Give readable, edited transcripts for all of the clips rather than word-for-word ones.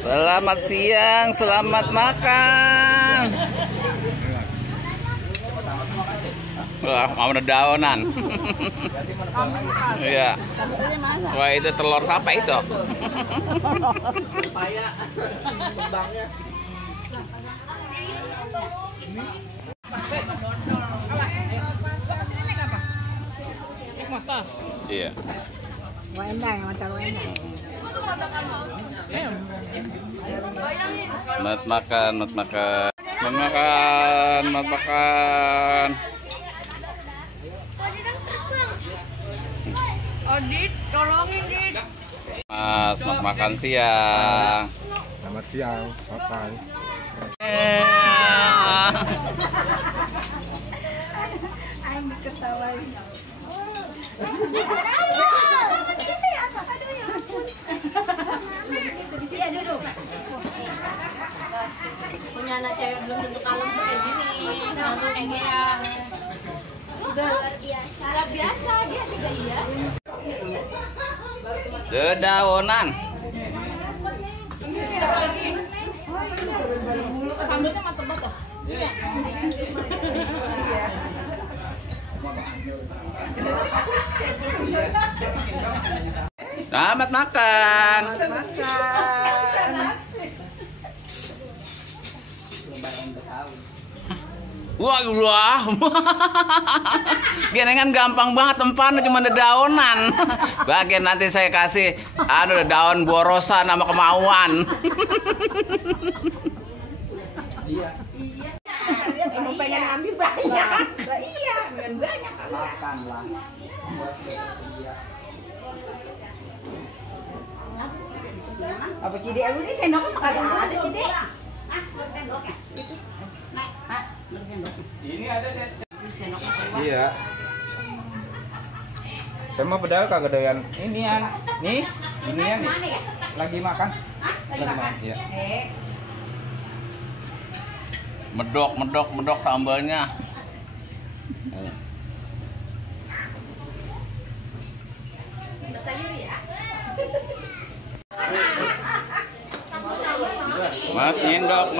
Selamat siang, selamat makan. Wah, mau daunan. Iya. Wah, itu telur apa itu? Iya. Mat makan. Odit, tolongin Dit. Mas, makan siang. Selamat siang, makan. Aing diketawain. Punya anak cewek belum tentu kalem tuh kayak gini. Sama kayak dia. Udah luar biasa. Luar biasa dia juga iya. Dedaunan. Sambelnya mantep banget. Iya. Selamat makan. Wah, genengan gampang banget tempan, cuma dedaunan. Bagian nanti saya kasih daun borosan sama kemauan. Emang pengen ambil banyak. Iya, pengen banyak. Makanlah. Apa Cide? Ini sendoknya kagak ada Cide. Sendoknya. Itu. Ini ada Iya. Saya mau pedal kagak doyan inian. Nih, inian nih. Lagi makan. Lagi makan. Iya. Medok sambalnya. Sayur ya. Mat nyendok.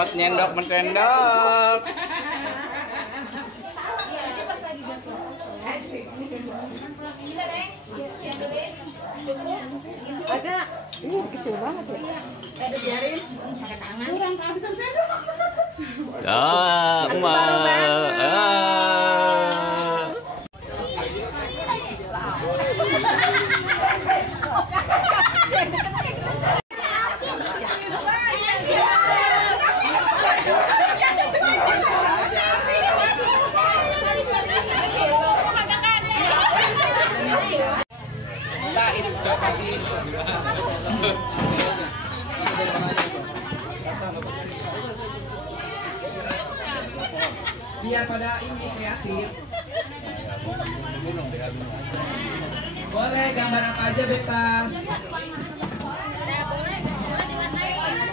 Ada. Ini kecil banget ya. Ada biarin pakai tangan. Kurang kehabisan sendok. Biar pada ini kreatif. Boleh gambar apa aja bebas.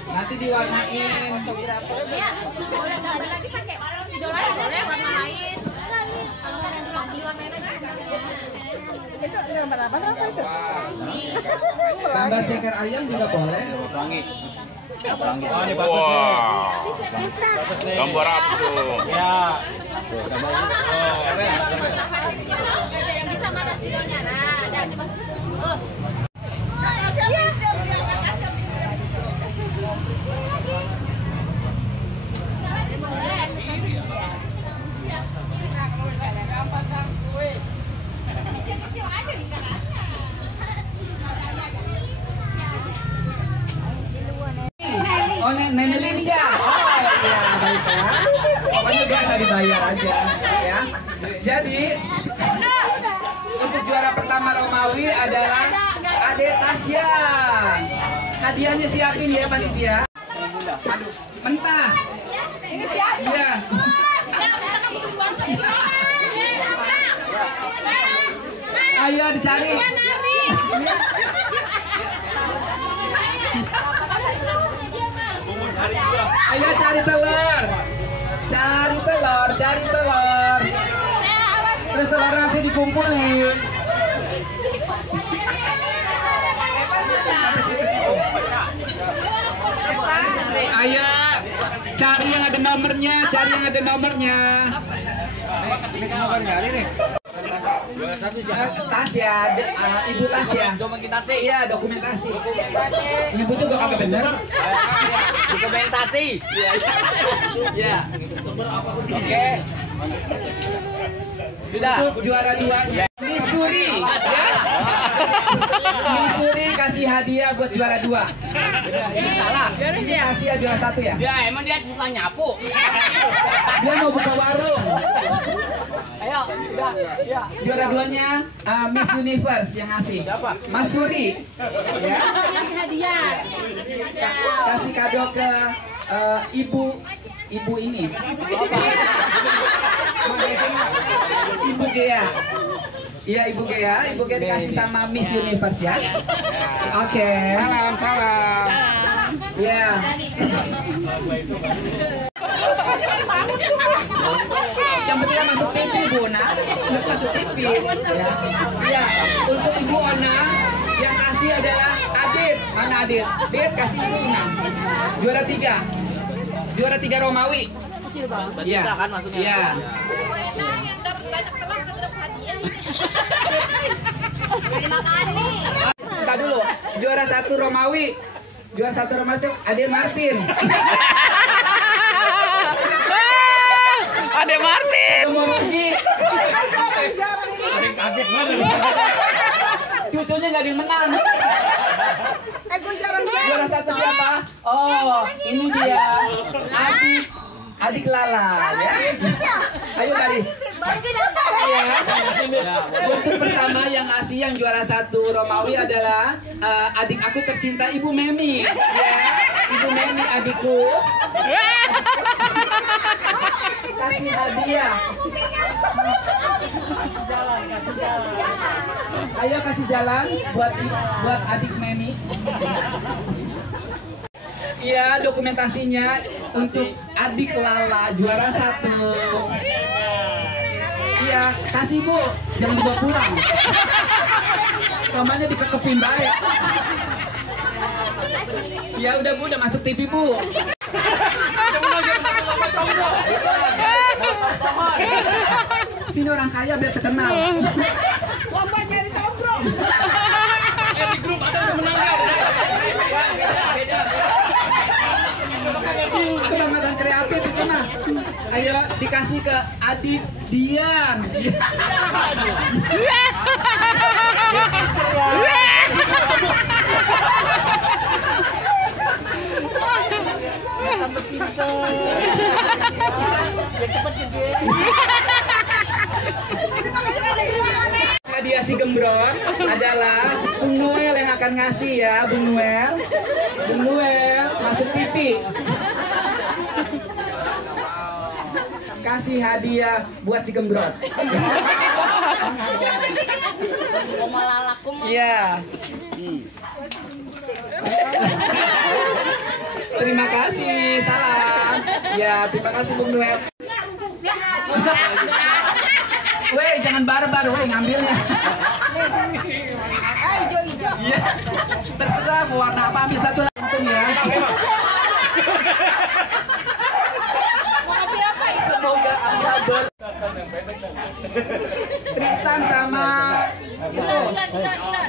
Nanti diwarnain. Boleh gambar lagi pakai idola boleh warna lain. Kalau nggak nanti beli warnain aja. Itu gambar apa itu? Gambar ceker ayam juga boleh. Wah, ini bagus nih. Gambar apa tuh? Ya. Yang bisa mana videonya? Nah, ada coba. Oh, nenek lincah. Oh, iya, baiklah. Pokoknya biasa dibayar aja, ya. Jadi, untuk juara pertama Romawi adalah Ade Tasya. Hadiahnya siapin ya, panitia. Aduh, mentah. Ini siapa? Iya. Ayo dicari. Ayo cari telur. Terus telur nanti dikumpulin. Sampai situ. nomornya, cari yang ada nomornya. Ini semua kan nyari nih. Juara 1 Tasya, Ibu Tasya. Dokumentasi. Iya, dokumentasi. Ini butuh gak kagak bener? Dokumentasi. Iya. Oke. Sudah. Untuk juara 2-nya Missouri, ya. Missouri kasih hadiah buat juara 2. Ini salah. Ini Tasya juara 1 ya? Ya, emang dia suka nyapu. Dia mau buka warung. Ayo, udah. Ya. Juara 2-nya Miss Universe yang ngasih. Siapa? Masuri. Ya. Hadiah. Kasih kado ke ibu ini. Ibu Gea. Iya, Ibu Gea. Ibu Gea dikasih sama Miss Universe ya. Oke. Salam. Ya. Yang penting masuk TV, Bu Ona. Udah masuk TV. Ya. Ya. Untuk Ibu Ona yang kasih adalah Adit. Mana Adit? Adit kasih Ibu Ona. Juara 3. Juara 3 Romawi. Iya. Kan maksudnya. Iya. Entar dulu. Juara 1 Romawi. Juara 1 Romawi Ade Martin. Ade Martin. Mau pergi. Cucunya nggak dimenang. Juara 1 siapa? Oh, ini dia. Adik Lala ya. Ayo Karis. Ya. Untuk pertama yang ngasih yang juara 1 Romawi adalah adik aku tercinta Ibu Memi. Ya. Ibu Memi adikku. Kasih hadiah. Ayo kasih jalan buat adik Memi. Iya, dokumentasinya untuk adik Lala juara 1. Iya, kasih Bu, jangan dibawa pulang. Namanya dikekepin baik. Ya udah Bu, udah masuk TV Bu. Sini orang kaya biar terkenal. Lomba nyari combro. Di grup ada yang menang. Kebanggaan kreatif itu mah. Ayo dikasih ke adik Dian. Hadiah si gembrot adalah Bung Noel yang akan ngasih ya, Bung Noel. Bung Noel masuk TV. Kasih hadiah buat si gembrot. Iya. Terima kasih, salam. Ya, terima kasih Bung Noel. Weh, jangan barbar, weh ngambilnya. Hijau-hijau. Iya. Terserah mau warna apa, ambil satu langsung ya. Semoga Anda Tristan sama itu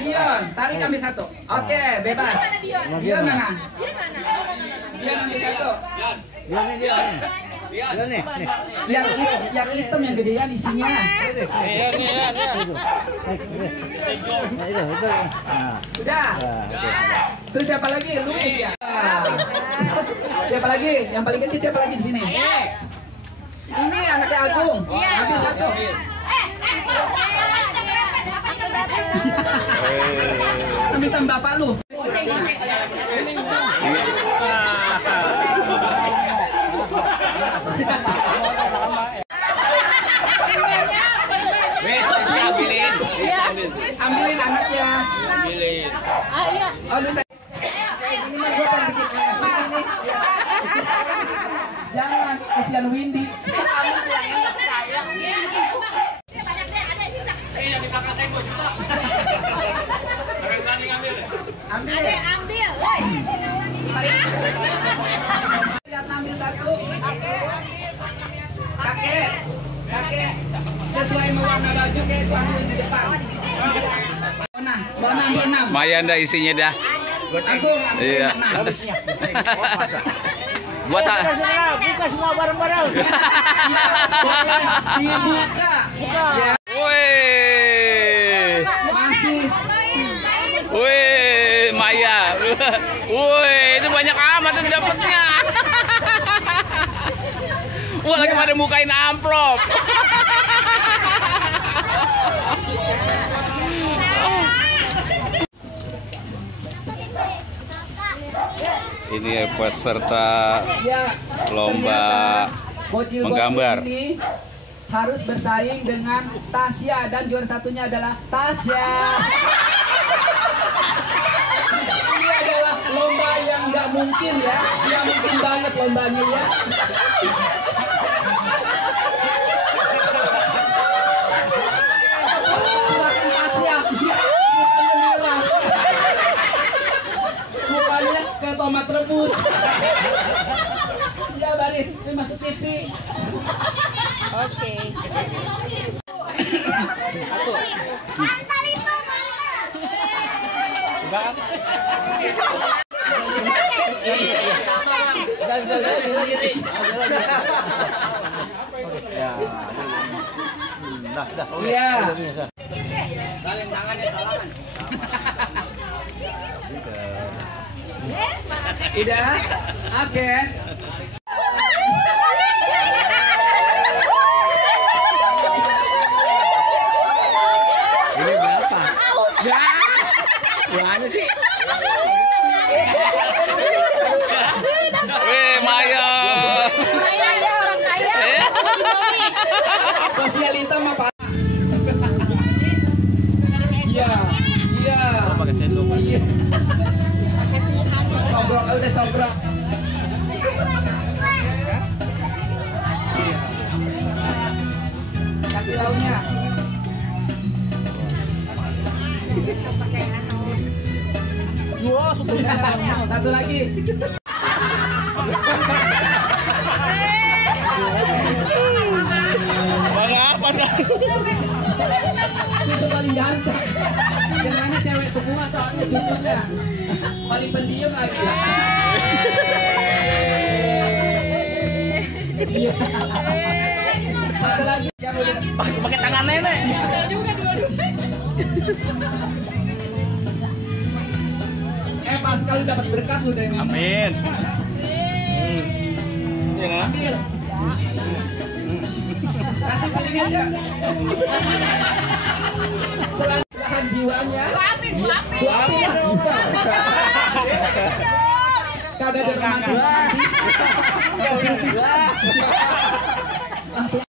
Dion, tarik ambil satu. Oke, bebas. Dion mana? Dion ambil satu. Yang hitam yang gedean isinya. Sudah. Terus siapa lagi? Luis ya. Siapa lagi? Yang paling kecil siapa lagi di sini? Ini anaknya Agung. Ambil satu. Ambil bapak lu. Ambilin anaknya. Ambilin. Ah iya. Oh, lu saya. Jangan, kasihan Windy. Ambil. Ambil. Lihat ambil satu. ambil di depan. Bona ambil 6. Lumayan dah isinya dah. Agung ambil Iya. 6. Buat tak? Buka semua barang-barang. Dibuka. Ya, Woi. masih. Woi, Maya. Woi, itu banyak amat tuh dapatnya. Wah, lagi pada mukain amplop. Ini peserta Ya, lomba bocil-bocil menggambar. ini harus bersaing dengan Tasya dan juara satunya adalah Tasya. Ini adalah lomba yang nggak mungkin ya, nggak mungkin banget lombanya ya. Silakan Tasya, mukanya merah, mukanya kayak tomat rebus. Ya baris, ini masuk TV. Oke. Iya. Udah? Oke. Ini berapa? Ya. Mana sih? Weh, Maya. Orang kaya. Sosialita mah Pak. Iya. Iya. Pakai sendok. Iya. Sobrok, udah sobrok. Kasih lauknya. Wah, Satu lagi. Bang apa kan? Cucu paling ganteng. Yang mana cewek semua soalnya cucunya. Paling pendiam lagi. Iya. Satu lagi yang udah pakai tangan nenek. Pascal lu dapat berkat lu dari mana? Amin. Ambil. Kasih piring aja. Selain jiwanya. Suapin. Kagak ada romantis. Langsung.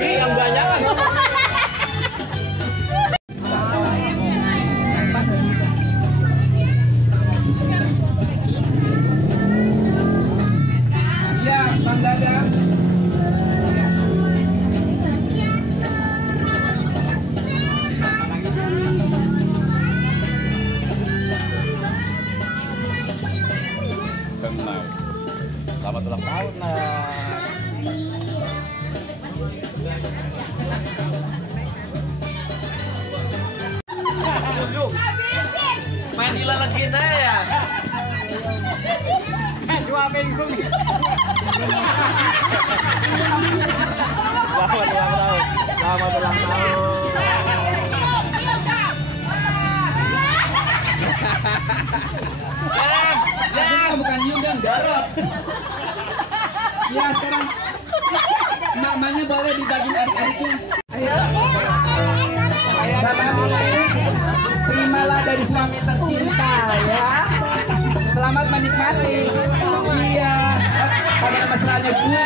Yang banyak. Ya, Bang Dadang. Kenal. Selamat ulang tahun lah. Main gila lagi ya. Juapin gue nih. Selamat ulang tahun. Selamat ulang tahun. Aduh, bukan Yung dan Garot. Ya sekarang mamanya boleh dibagi adik-adiknya. Ayo. Bapak ini terimalah dari suami tercinta ya. Selamat menikmati. Iya. Pada mesranya juga.